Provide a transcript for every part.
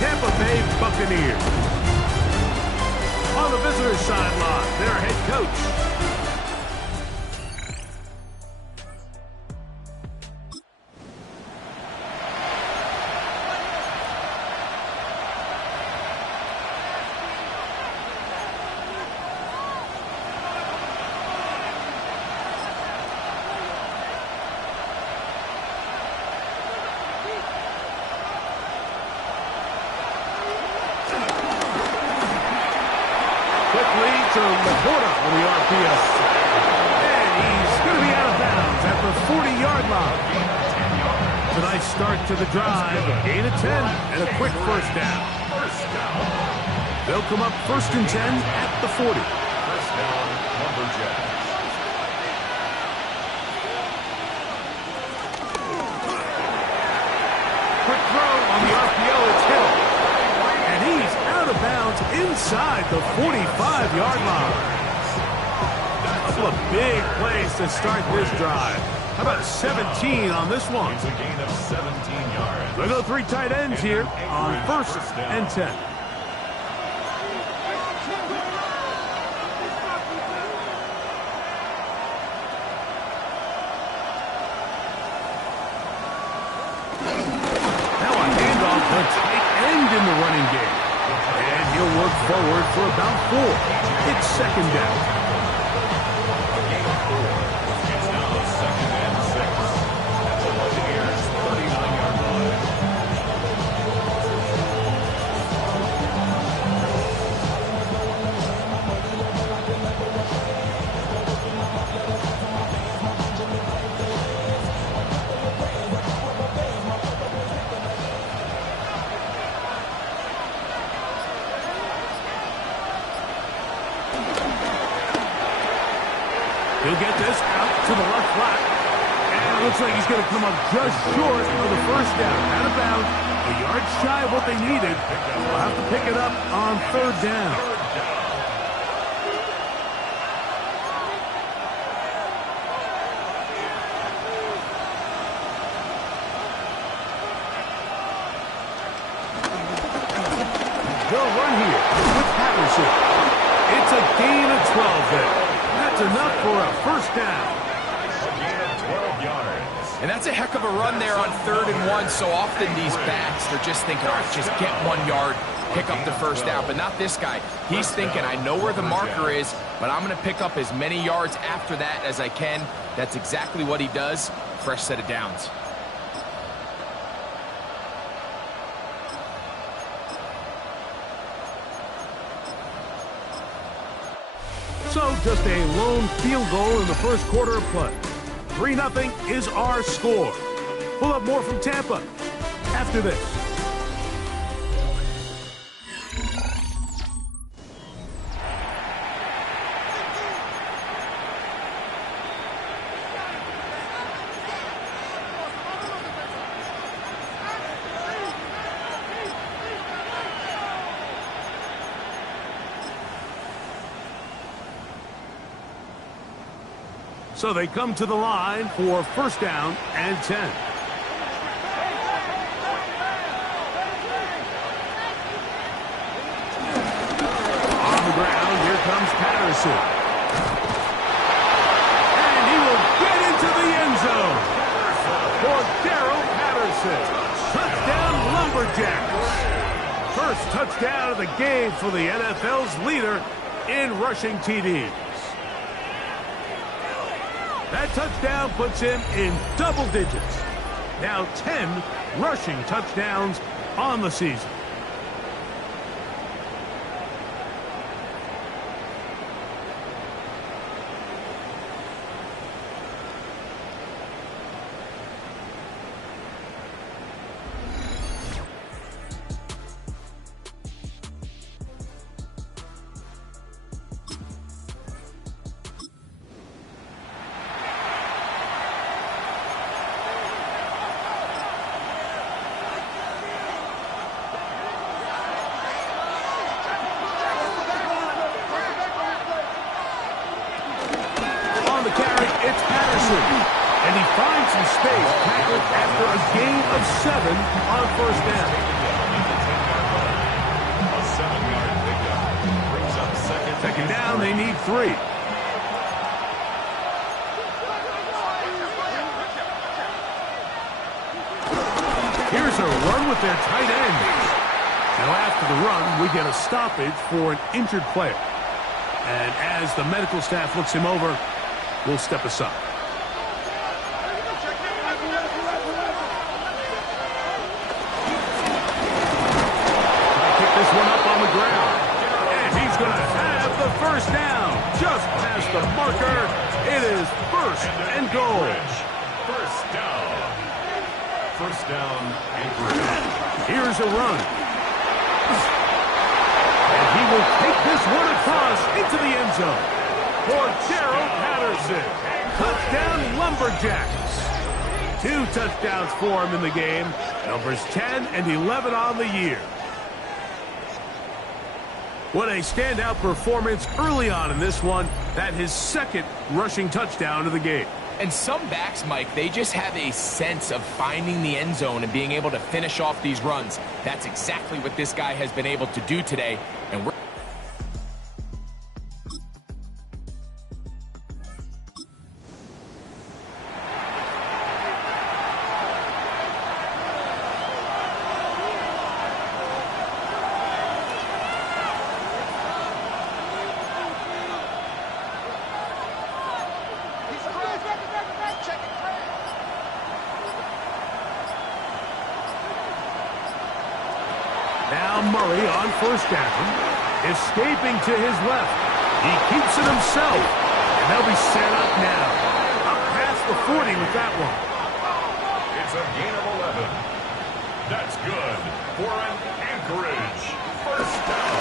Tampa Bay Buccaneers. On the visitor's sideline, their head coach. To Laporta on the RPO. And he's going to be out of bounds at the 40-yard line. It's a nice start to the drive. Gain of 10 and a quick first down. They'll come up 1st and 10 at the 40. First down, Lumberjacks. Quick throw on the RPO. It's Hill. And he's out of bounds inside the 45-yard line. A couple of big plays to start this drive. How about 17 on this one? It's a gain of 17 yards. They'll go 3 tight ends here on 1st and 10. Now a handoff to tight end in the running game. And he'll work forward for about 4. It's 2nd down. It's now 2nd and 6. At the Buccaneers' 39-yard line. He'll get this out to the left flat. And it looks like he's going to come up just short of the first down. Out of bounds, a yard shy of what they needed. They'll have to pick it up on 3rd down. They'll run here with Patterson. It's a gain of 12 there. That's enough for a first down. And that's a heck of a run there on 3rd and 1. So often these backs, they're just thinking, all right, just get 1 yard, pick up the first down. But not this guy. He's thinking, I know where the marker is, but I'm going to pick up as many yards after that as I can. That's exactly what he does. Fresh set of downs. So just a lone field goal in the first quarter of play. 3-0 is our score. We'll have more from Tampa after this. So they come to the line for 1st down and 10. On the ground, here comes Patterson. And he will get into the end zone for Darrell Patterson. Touchdown, Lumberjacks. First touchdown of the game for the NFL's leader in rushing TDs. That touchdown puts him in double digits. Now 10 rushing touchdowns on the season. It's Patterson. And he finds some space, tackled after a gain of 7 on 1st down. they need 3. Here's a run with their tight end. Now after the run, we get a stoppage for an injured player. And as the medical staff looks him over, we'll step aside. Pick this one up on the ground. And he's going to have the first down. Just past the marker. It is 1st and goal. First down. First down, Anchorage. Here's a run. And he will take this one across into the end zone. For Gerald Patterson. Touchdown, Lumberjacks. 2 touchdowns for him in the game. Numbers 10 and 11 on the year. What a standout performance early on in this one. That his 2nd rushing touchdown of the game. And some backs, Mike, they just have a sense of finding the end zone and being able to finish off these runs. That's exactly what this guy has been able to do today. And we're Now Murray on first down, escaping to his left. He keeps it himself, and they'll be set up now. Up past the 40 with that one. It's a gain of 11. That's good for an Anchorage first down.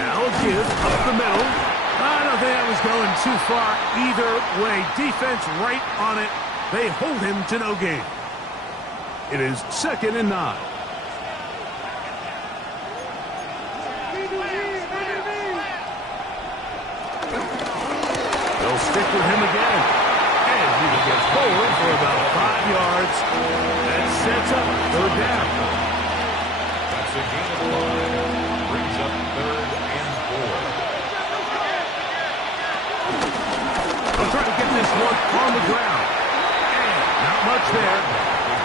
Now a give up the middle. I don't think that was going too far either way. Defense right on it. They hold him to no gain. It is 2nd and 9. Stick with him again. And he gets forward for about 5 yards. That sets up 3rd down. That's a gain of 5. Brings up 3rd and 4. They'll try to get this one on the ground. And not much there.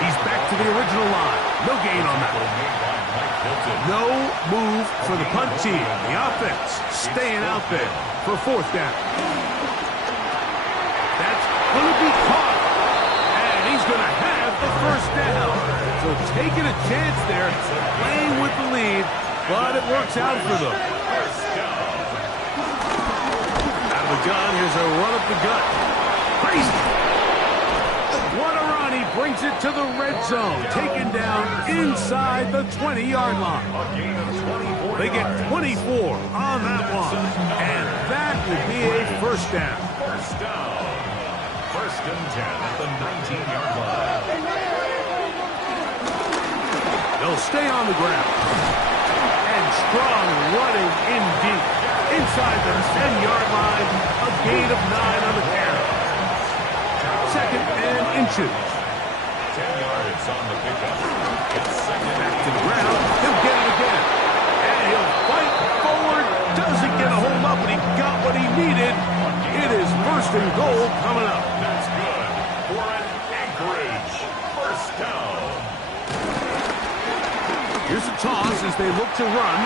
He's back to the original line. No gain on that one. No move for the punt team. The offense staying out there for 4th down. That's going to be caught. And he's going to have the first down. So taking a chance there, playing with the lead, but it works out for them. Out of the gun, here's a run up the gut. Crazy. What a run. He brings it to the red zone. Taken down inside the 20-yard line. They get 24 on that one. And that will be a first down. First down. 1st and 10 at the 19-yard line. They'll stay on the ground. And strong running in deep. Inside the 10-yard line, a gain of 9 on the carry. 2nd and inches. 10 yards on the pickup. It's 2nd Back to the ground. He'll get it again. And he'll fight forward. Doesn't get a hold up, but he got what he needed. It is 1st and goal coming up. That's good for an Anchorage first down. Here's a toss as they look to run.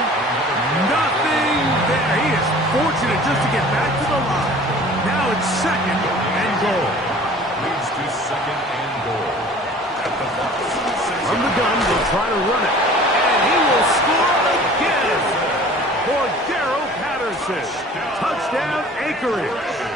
Nothing there. He is fortunate just to get back to the line. Now it's 2nd and goal. Leads to 2nd and goal. At the From the gun, they'll try to run it. And he will score again for Gerald Patterson. Touchdown, Anchorage.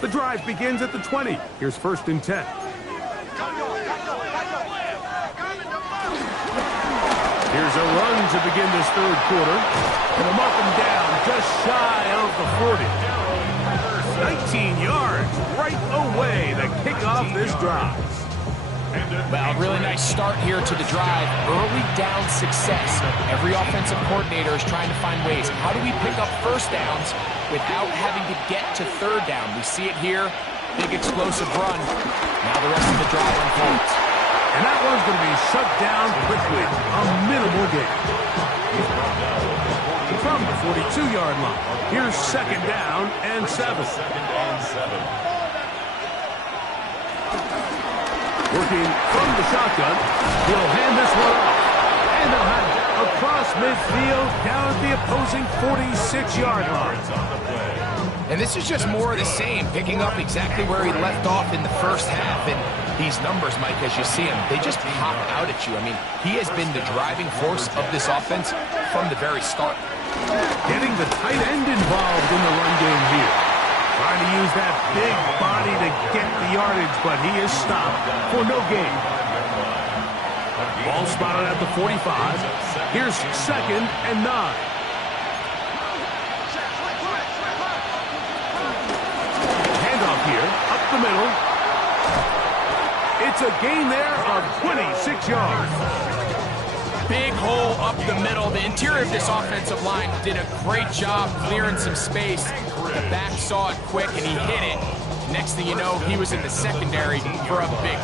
The drive begins at the 20. Here's 1st and 10. Here's a run to begin this 3rd quarter. And they'll mark him down just shy of the 40. 19 yards right away to kick off this drive. Well, really nice start here to the drive. Early down success. Every offensive coordinator is trying to find ways. How do we pick up 1st downs without having to get to 3rd down? We see it here. Big explosive run. Now the rest of the drive unfolds. And that one's going to be shut down quickly. A minimal gain. From the 42-yard line. Here's 2nd down and 7. Working from the shotgun. He'll hand this one off. And they'll have it across midfield down at the opposing 46-yard line. And this is just more of the same, picking up exactly where he left off in the 1st half. And these numbers, Mike, as you see him, they just pop out at you. I mean, he has been the driving force of this offense from the very start. Getting the tight end involved in the run game here. Trying to use that big body to get the yardage, but he is stopped for no gain. Ball spotted at the 45. Here's 2nd and 9. Handoff here, up the middle. It's a gain there of 26 yards. Big hole up the middle. The interior of this offensive line did a great job clearing some space. The back saw it quick, and he hit it. Next thing you know, he was in the secondary for a big...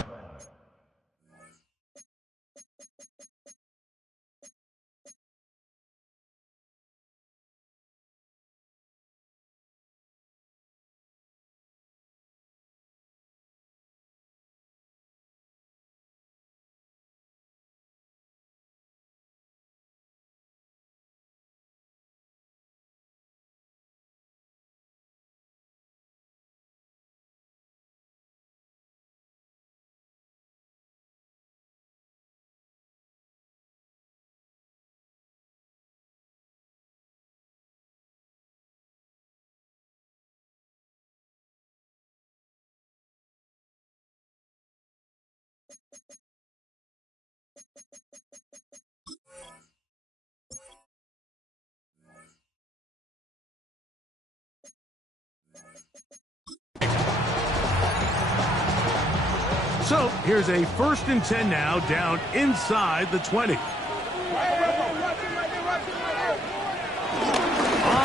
So here's a 1st and 10 now, down inside the 20. On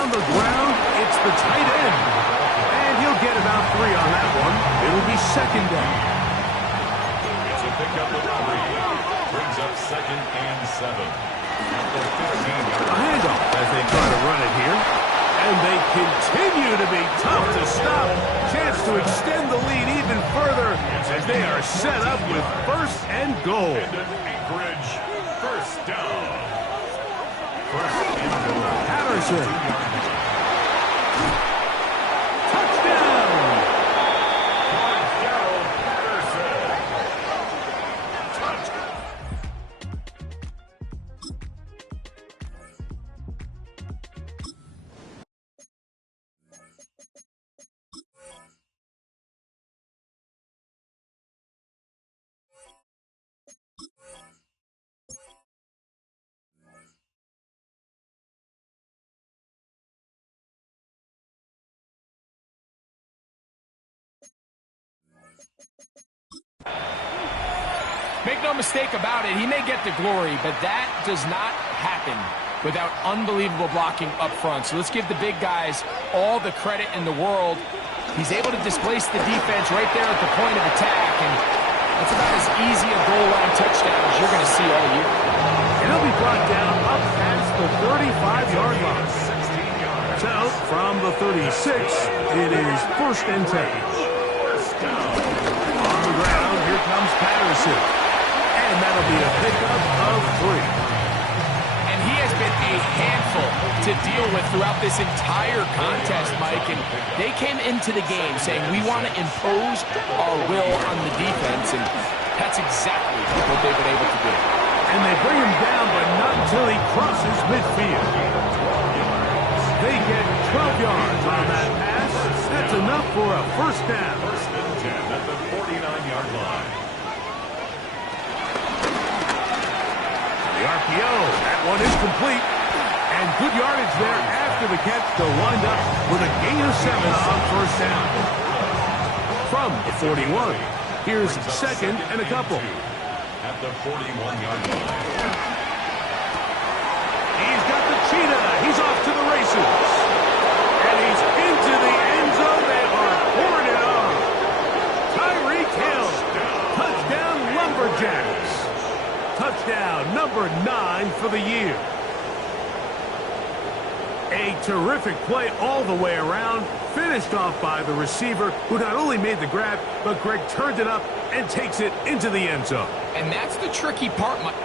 the ground, it's the tight end. And he'll get about 3 on that one. It'll be 2nd down. It's a pickup of 3. Brings up 2nd and 7. A handoff as they try to run it here. And they continue to be tough to stop. Chance to extend the lead even further as they are set up with 1st and goal. And an Anchorage 1st down. 1st and goal. Patterson. Touchdown. Make no mistake about it, he may get the glory, but that does not happen without unbelievable blocking up front. So let's give the big guys all the credit in the world. He's able to displace the defense right there at the point of attack, and that's about as easy a goal line touchdown as you're going to see all year. And he'll be brought down up past the 35-yard line. So from the 36, it is 1st and 10. On the ground, here comes Patterson. And that'll be a pickup of 3. And he has been a handful to deal with throughout this entire contest, Mike. And they came into the game saying, we want to impose our will on the defense. And that's exactly what they've been able to do. And they bring him down, but not until he crosses midfield. They get 12 yards on that pass, That's enough for a first down. First and 10 at the 49-yard line. The RPO, that one is complete. And good yardage there after the catch to wind up with a gain of 7 on first down. From the 41, here's second and a couple. At the 41-yard line. He's got the cheetah. He's off to the races. And he's into the end zone. They are pouring it on. Tyreek Hill. Touchdown, Lumberjacks. Touchdown number 9 for the year. A terrific play all the way around, finished off by the receiver, who not only made the grab, but Greg turned it up and takes it into the end zone. And that's the tricky part, Mike.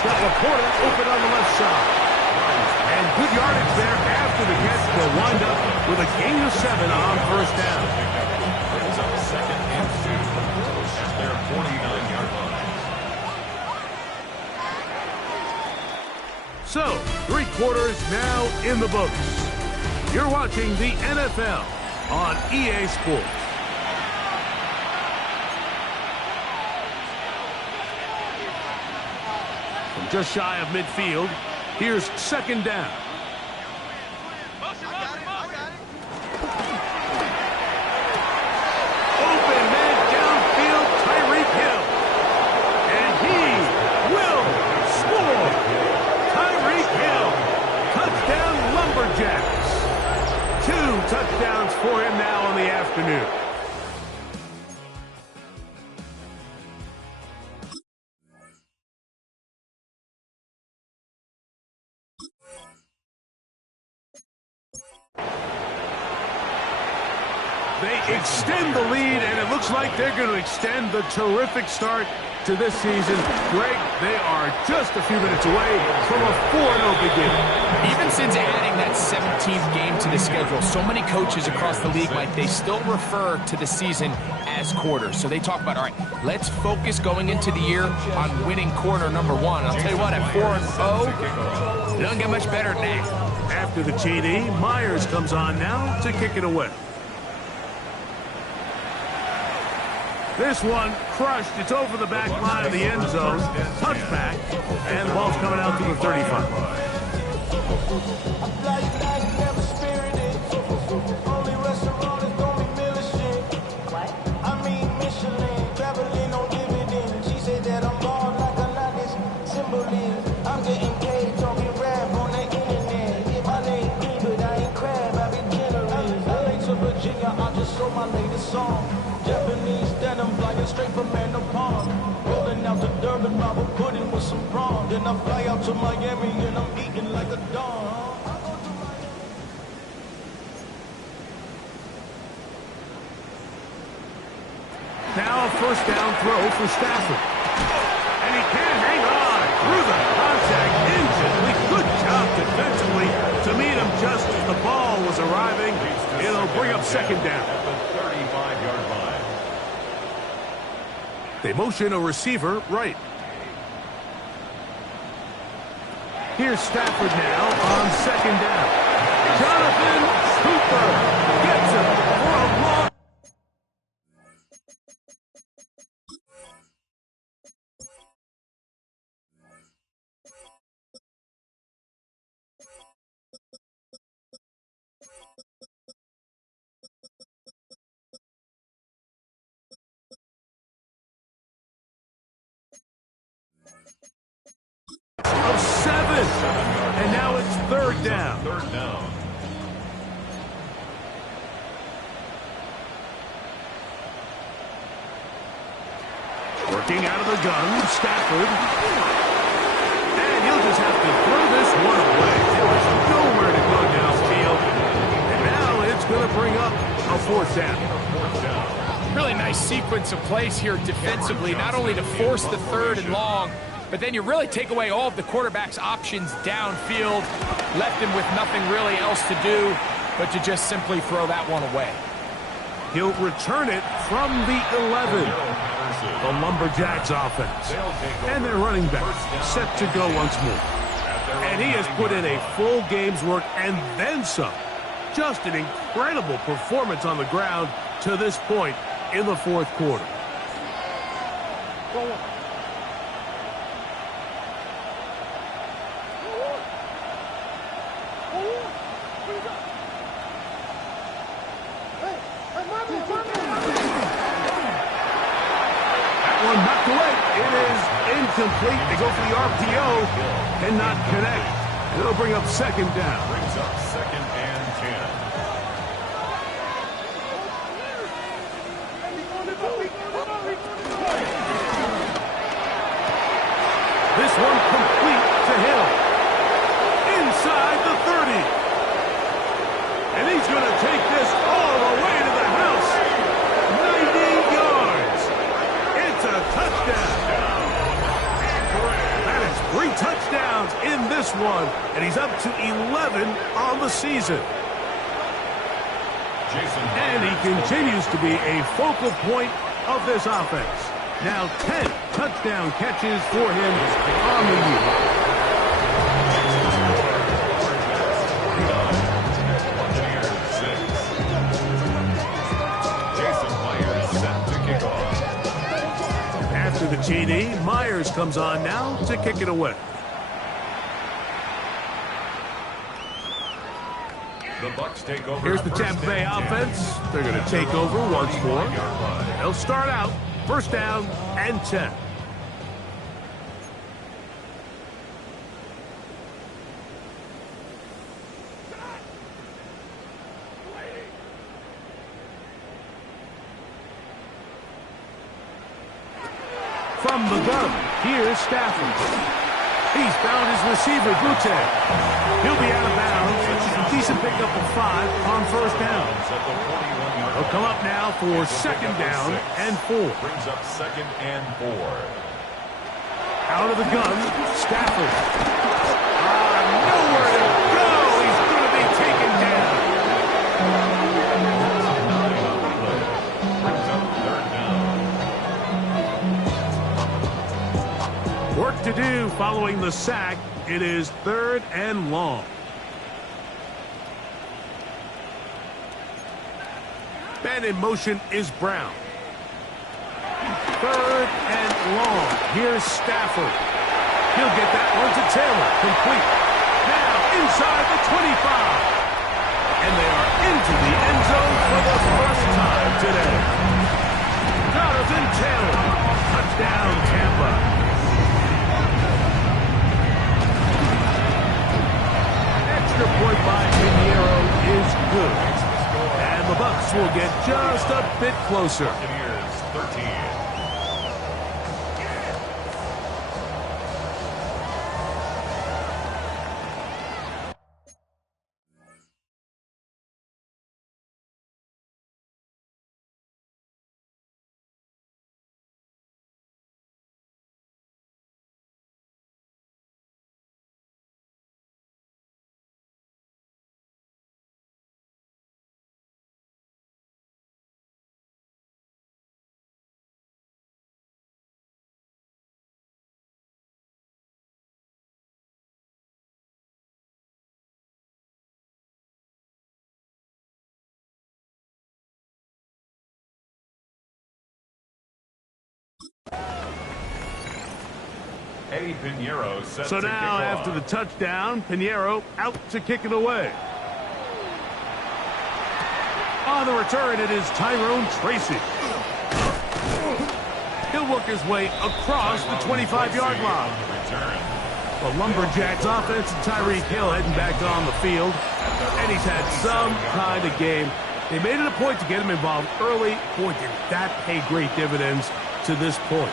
He's got Laporta open on the left side. And good yardage there after the catch. They'll wind up with a gain of 7 on first down. Brings up 2nd and 2 at their 49-yard line. So, 3 quarters now in the books. You're watching the NFL on EA Sports. From just shy of midfield, here's 2nd down. Open man downfield, Tyreek Hill. And he will score. Tyreek Hill. Touchdown Lumberjacks. 2 touchdowns for him now in the afternoon. They extend the lead, and it looks like they're going to extend the terrific start to this season. Greg, they are just a few minutes away from a 4-0 beginning. Even since adding that 17th game to the schedule, so many coaches across the league, Mike, they still refer to the season as quarters. So they talk about, all right, let's focus going into the year on winning quarter number 1. I'll tell you what, at 4-0, it doesn't get much better than that. After the TD, Myers comes on now to kick it away. This one crushed. It's over the back line of the end zone. Touchback. And the ball's coming out to the 35. Straight from Manapon, rolling out to Durban, Bible pudding with some prawn. Then I fly out to Miami and I'm eating like a dog. Now a first down throw for Stafford. And he can't hang on through the contact instantly. Good job defensively to meet him just as the ball was arriving. It'll bring up 2nd down. At the 35-yard line. They motion a receiver right. Here's Stafford now on 2nd down. Jonathan Cooper gets him for a long. Of 7. And now it's 3rd down. 3rd down. Working out of the gun, Stafford. And he'll just have to throw this one away. There was nowhere to go downfield. And now it's going to bring up a 4th down. Really nice sequence of plays here defensively, not only to force the 3rd and long, but then you really take away all of the quarterback's options downfield, left him with nothing really else to do but to just simply throw that one away. He'll return it from the 11. The Lumberjacks offense. And their running back set to go once more. And he has put in a full game's work and then some. Just an incredible performance on the ground to this point in the 4th quarter. Knocked away. It is incomplete. They go for the RPO. Cannot connect. It'll bring up 2nd down. Brings up 2nd and 10. This one complete to Hill. Inside the 30. And he's going to take this all the way to the house. 90 yards. It's a touchdown. That is 3 this one, and he's up to 11 on the season. And he continues to be a focal point of this offense. Now 10 touchdown catches for him on the year. After the TD, Myers comes on now to kick it away. The Bucs take over. Here's the Tampa Bay offense. They're going to take over once more. They'll start out first down and 10. From the gun, here's Stafford. He's found his receiver, Butte. He'll be out of bounds. Decent pickup of 5 on first down. He'll come up now for second down and 4. Brings up second and 4. Out of the gun, Stafford. Nowhere to go. He's going to be taken down. Brings up third down. Work to do following the sack. It is third and long. Man in motion is Brown. Third and long. Here's Stafford. He'll get that one to Taylor. Complete. Now inside the 25. And they are into the end zone for the first time today. Jonathan Taylor. Touchdown, Tampa. Extra point by Pinheiro is good. And the Bucs will get just a bit closer. Buccaneers 13. Eddie Pinheiro set So to now, kick after off. the touchdown, Pinheiro out to kick it away. On the return, it is Tyrone Tracy. He'll work his way across the 25-yard line. The Lumberjacks offense and Tyreek Hill heading back on the field. And he's had some kind of game. They made it a point to get him involved early. Boy, did that pay great dividends to this point.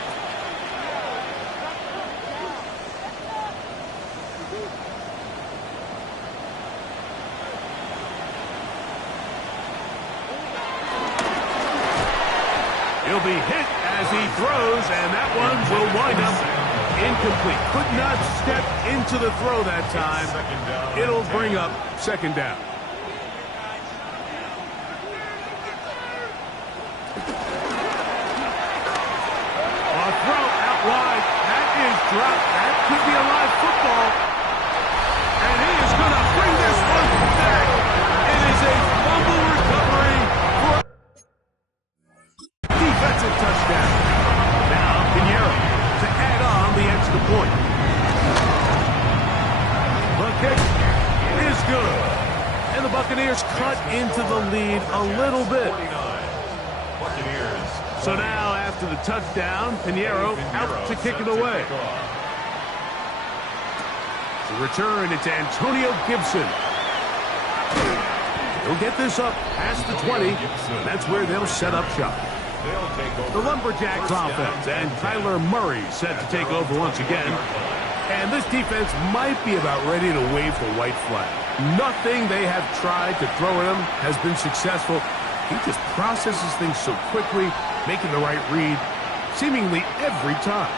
He'll be hit as he throws, and that one will wind up incomplete. Could not step into the throw that time. It'll bring up second down. A throw out wide. That is dropped. That could be a live football. And he is going to bring this one back. It is a fumble recovery for defensive touchdown. Now Pinheiro to add on the extra point. The kick is good. And the Buccaneers cut into the lead a little bit. Buccaneers. So now after the touchdown, Pinheiro out to kick it away. The return, it's Antonio Gibson. He'll get this up past the 20. That's where they'll set up shop. The Lumberjacks offense and Kyler Murray set to take over once again. And this defense might be about ready to wave the white flag. Nothing they have tried to throw at him has been successful. He just processes things so quickly, making the right read seemingly every time.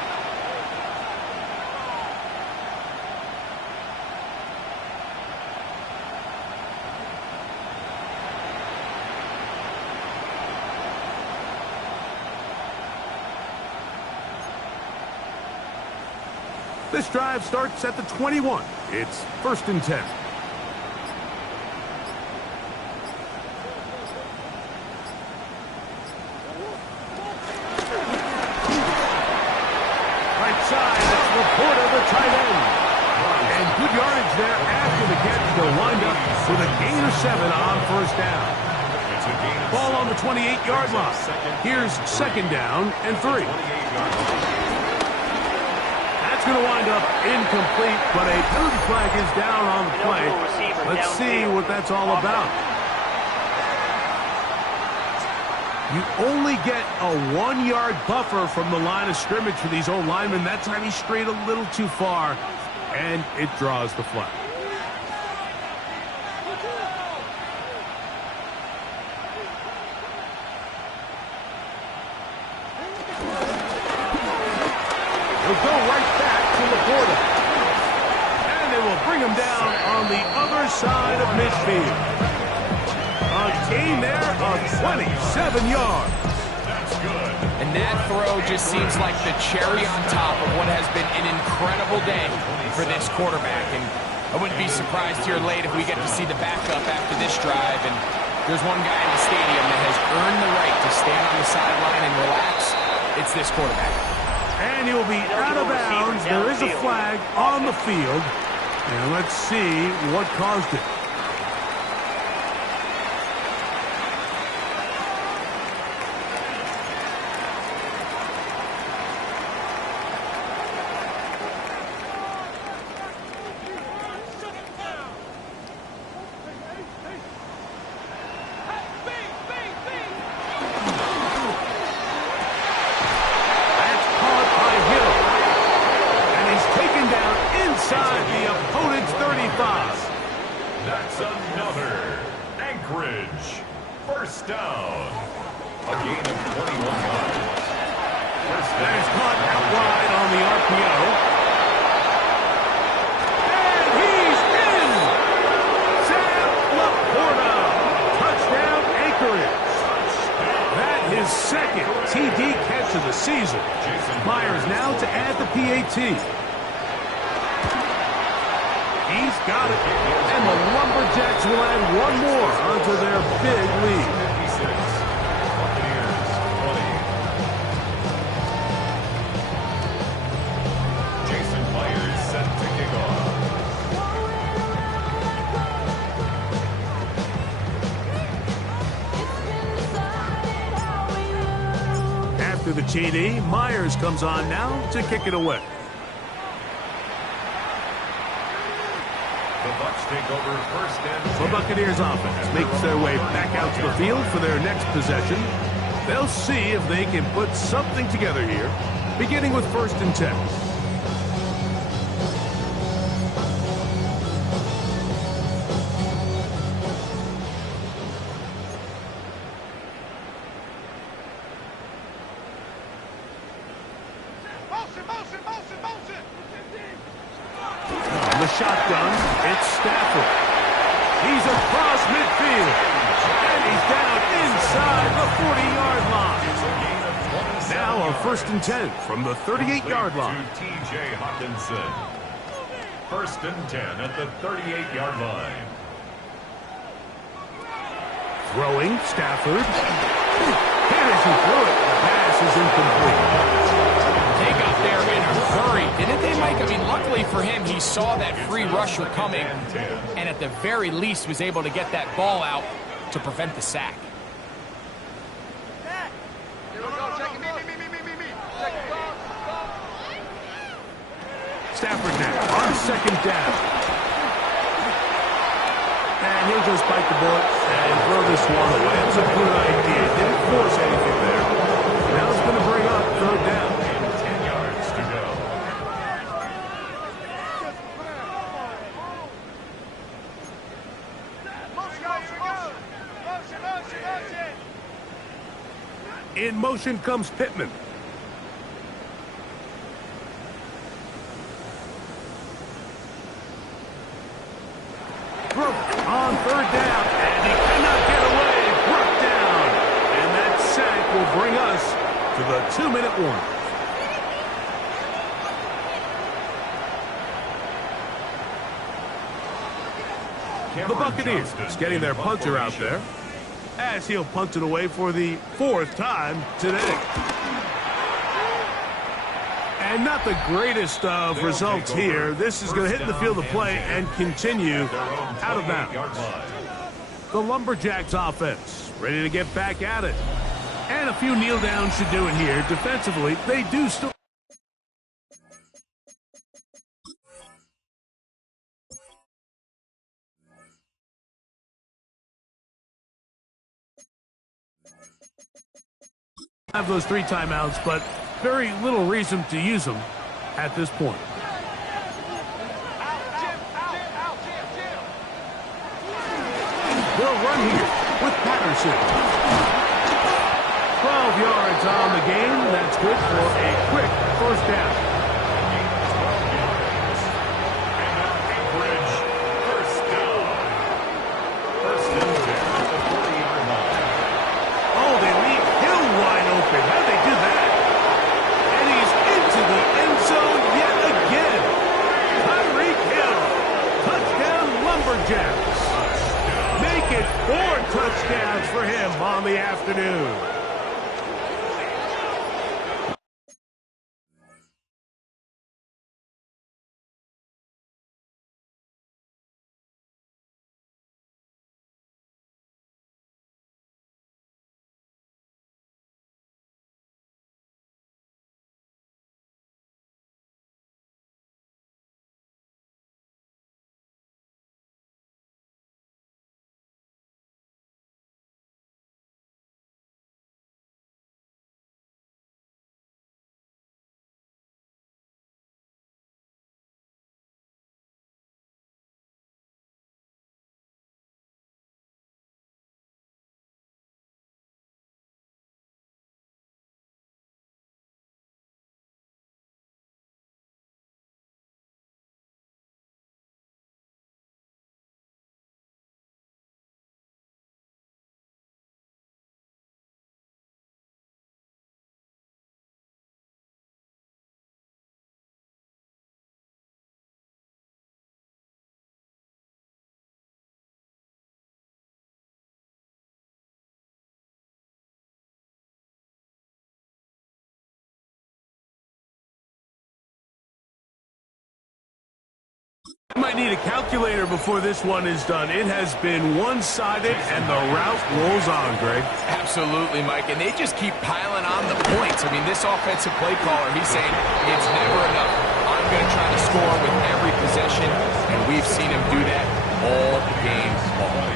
This drive starts at the 21. It's 1st and 10. Right side, it's Laporta, the tight end. And good yardage there after the catch. They'll wind up with a gain of 7 on 1st down. Ball on the 28-yard line. Here's 2nd down and 3. That's going to wind up incomplete, but a penalty flag is down on the play. Let's see what that's all about. You only get a 1-yard buffer from the line of scrimmage for these old linemen. That time he strayed a little too far, and it draws the flag. He'll go right back to Laporta. And they will bring him down on the other side of midfield. A gain there of 27 yards. That's good. And that throw just seems like the cherry on top of what has been an incredible day for this quarterback. And I wouldn't be surprised here late if we get to see the backup after this drive. And there's one guy in the stadium that has earned the right to stand on the sideline and relax. It's this quarterback. And he will be out of bounds. There is a flag on the field. And let's see what caused it. Inside the opponent's 35. That's another. Anchorage. 1st down. A gain of 21 yards. That is caught out wide on the RPO. And he's in! Sam Laporta. Touchdown, Anchorage. That is 2nd TD catch of the season. Myers now to add the PAT. He's got it. And the Lumberjacks will add one more onto their big lead. 56. Buccaneers 20. Jason Myers set to kick off. After the TD, Myers comes on now to kick it away. The Bucs take over 1st and 10. The Buccaneers offense makes their way back out to the field for their next possession. They'll see if they can put something together here, beginning with 1st and 10. The shotgun, it's Stafford. He's across midfield. And he's down inside the 40-yard line. Now a 1st and 10 from the 38-yard line. To T.J. Hawkinson. 1st and 10 at the 38-yard line. Throwing, Stafford. Hit as he threw it. The pass is incomplete. They got there in a hurry, didn't they, Mike? I mean, luckily for him, he saw that free rusher coming, and at the very least was able to get that ball out to prevent the sack. Stafford now on 2nd down. And he'll just bite the bullet and throw this one away. It's a good idea. Didn't force anything there. Now it's going to bring up 3rd down. 10 yards to go. In motion comes Pittman. On 3rd down, and he cannot get away. Brought down, and that sack will bring us to the 2-minute warning. The Buccaneers getting their punter out there, as he'll punt it away for the 4th time today. And not the greatest of results here. This is going to hit in the field of play and continue out of bounds. The Lumberjacks offense ready to get back at it. And a few kneel downs should do it here. Defensively, they do still have those 3 timeouts, but very little reason to use them at this point. They'll run here with Patterson. 12 yards on the game. That's good for a quick first down. Oh, they leave Hill wide open. How did they do that? And he's into the end zone yet again. Tyreek Hill. Touchdown Lumberjacks. Make it 4 touchdowns for him on the afternoon. You might need a calculator before this one is done. It has been one-sided, and the route rolls on, Greg. Absolutely, Mike, and they just keep piling on the points. I mean, this offensive play caller, he's saying it's never enough. I'm going to try to score with every possession, and we've seen him do that all game long.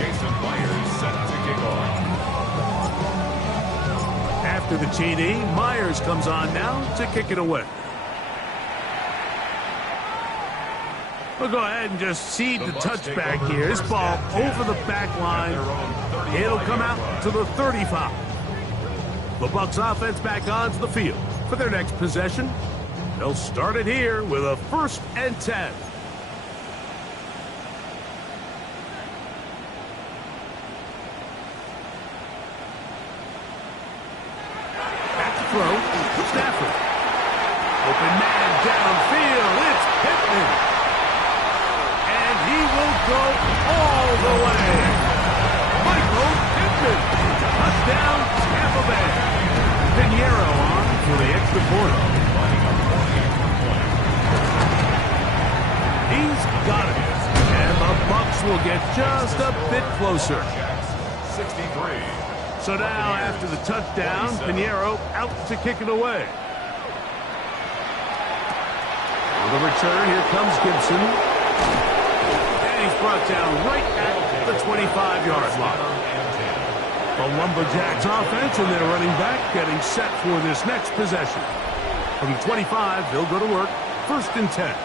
Jason Myers set to kick off. After the TD, Myers comes on now to kick it away. We'll go ahead and just cede the touchback here. This ball over the back line. It'll come out to the 35. The Bucs offense back onto the field for their next possession. They'll start it here with a 1st and 10. Throw, Stafford. Open man downfield. It's Pittman. And he will go all the way. Michael Pittman. Touchdown, Tampa Bay. Pinheiro on for the extra point. He's got it. And the Bucs will get just a bit closer. 63. So now, after the touchdown, Pinheiro out to kick it away. For the return, here comes Gibson. And he's brought down right at the 25-yard line. The Lumberjacks offense and their running back getting set for this next possession. From 25, they'll go to work. 1st and 10.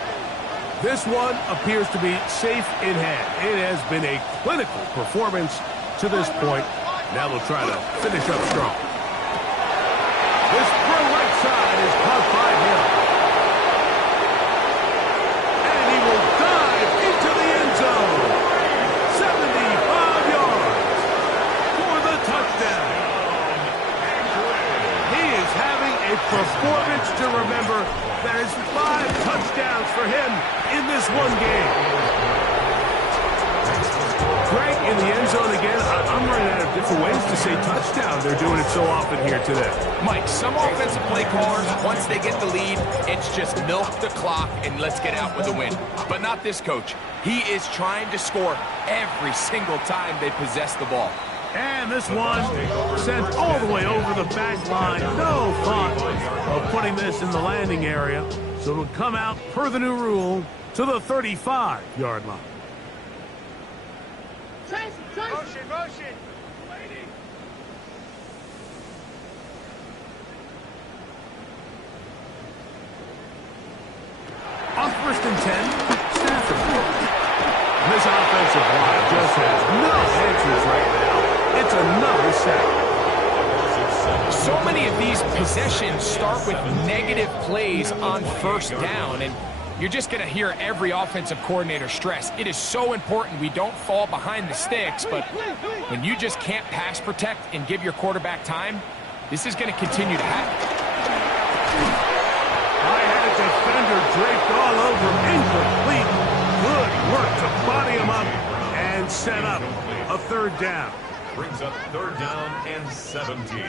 This one appears to be safe in hand. It has been a clinical performance to this point. Now they'll try to finish up strong. This throw right side is caught by Hill. And he will dive into the end zone. 75 yards for the touchdown. He is having a performance needs to remember that is 5 touchdowns for him in this one game. Greg in the end zone again. I'm running out of different ways to say touchdown. They're doing it so often here today. Mike, some offensive play callers, once they get the lead, it's just milk the clock and let's get out with a win. But not this coach. He is trying to score every single time they possess the ball. And this one sent all the way over the back line. No thought of putting this in the landing area. So it'll come out per the new rule to the 35-yard line. Motion. On 1st and 10, Stafford. And this offensive line just has no answers right now. It's another sack. So many of these possessions start with negative plays on 1st down, and you're just going to hear every offensive coordinator stress. It is so important we don't fall behind the sticks, but when you just can't pass protect and give your quarterback time, this is going to continue to happen. I had a defender draped all over him. Incomplete. Good work to body him up and set up a 3rd down. Brings up 3rd down and 17.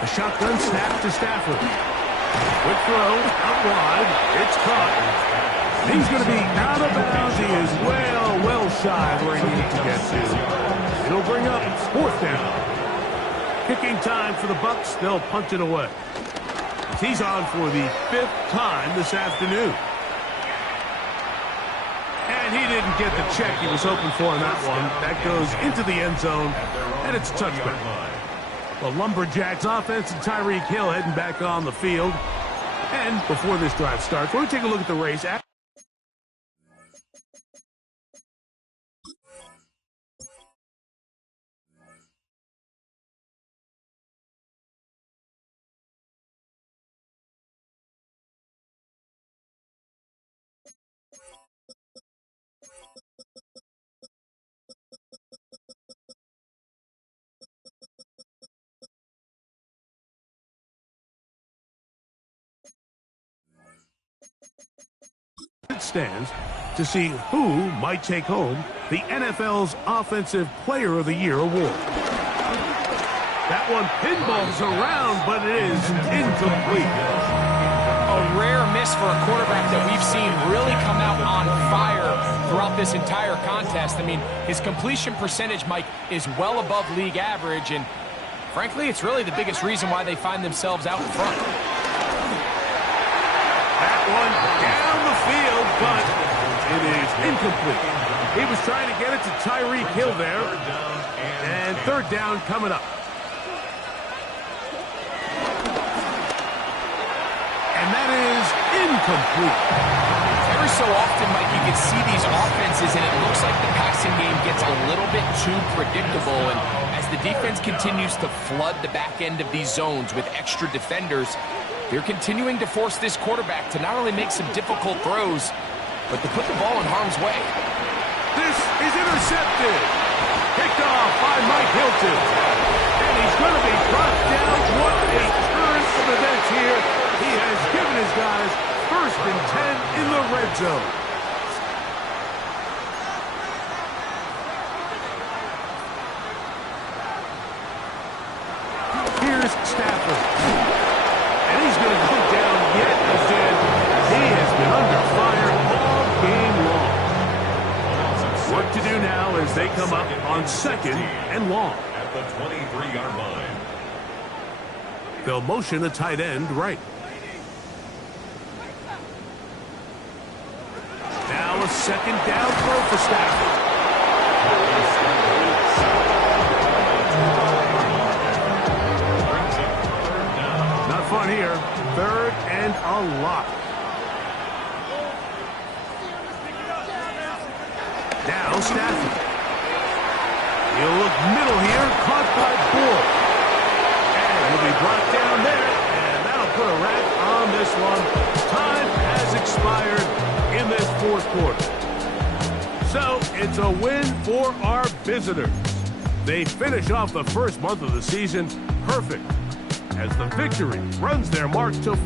A shotgun snap to Stafford. Quick throw, out wide. It's caught. He's going to be out of bounds. He is well shy of where he needs to get to. It'll bring up 4th down. Kicking time for the Bucs. They'll punch it away. He's on for the 5th time this afternoon. And he didn't get the check he was hoping for in that one. That goes into the end zone, and it's a touchback. The Lumberjacks offense and Tyreek Hill heading back on the field. And before this drive starts, we're going to take a look at the race. Stands to see who might take home the NFL's Offensive Player of the Year award. That one pinballs around, but it is incomplete. A rare miss for a quarterback that we've seen really come out on fire throughout this entire contest. I mean, his completion percentage, Mike, is well above league average, and frankly, it's really the biggest reason why they find themselves out in front. That one down the field, but it is incomplete. He was trying to get it to Tyreek Hill there. And 3rd down coming up. And that is incomplete. Every so often, Mike, you can see these offenses, and it looks like the passing game gets a little bit too predictable. And as the defense continues to flood the back end of these zones with extra defenders, they're continuing to force this quarterback to not only make some difficult throws, but to put the ball in harm's way. This is intercepted. Picked off by Mike Hilton. And he's going to be brought down. What a turn of events here. He has given his guys 1st and 10 in the red zone. Here's Stafford. And he's going to go down yet again. He has been under fire all game long. What to do now as they come up on 2nd and long. At the 23-yard line. They'll motion a tight end right. Now a 2nd down throw for Stafford. Not fun here. 3rd and a lot. Now Stafford. He'll look middle here, caught by Ford. And he'll be brought down there, and that'll put a wrap on this one. Time has expired in this 4th quarter. So it's a win for our visitors. They finish off the first month of the season perfect as the victory runs their mark to